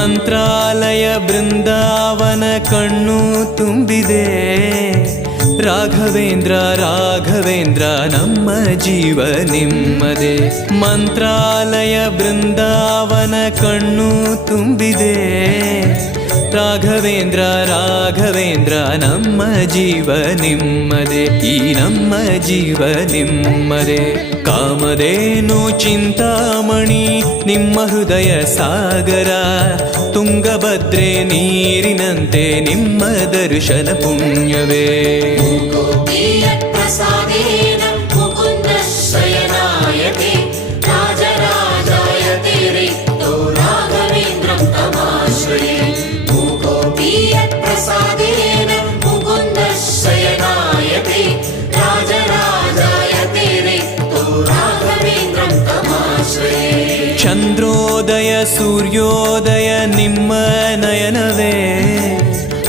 ಮಂತ್ರಾಲಯ ಬೃಂದಾವನ ಕಣ್ಣು ತುಂಬಿದೆ. ರಾಘವೇಂದ್ರ ರಾಘವೇಂದ್ರ ನಮ್ಮ ಜೀವ ನಿಮ್ಮದೇ. ಮಂತ್ರಾಲಯ ಬೃಂದಾವನ ಕಣ್ಣು ತುಂಬಿದೆ. ರಾಘವೇಂದ್ರ ರಾಘವೇಂದ್ರ ನಮ್ಮ ಜೀವ ನಿಮ್ಮದೇ. ಈ ನಮ್ಮ ಜೀವ ನಿಮ್ಮದೇ. ಕಾಮಧೇನು ಚಿಂತಾಮಣಿ ನಿಮ್ಮ ಹೃದಯ ಸಾಗರ. ತುಂಗಭದ್ರೆ ನೀರಿನಂತೆ ನಿಮ್ಮ ದರ್ಶನ ಪುಣ್ಯವೇ. ಚಂದ್ರೋದಯ ಸೂರ್ಯೋದಯ ನಿಮ್ಮ ನಯನವೇ.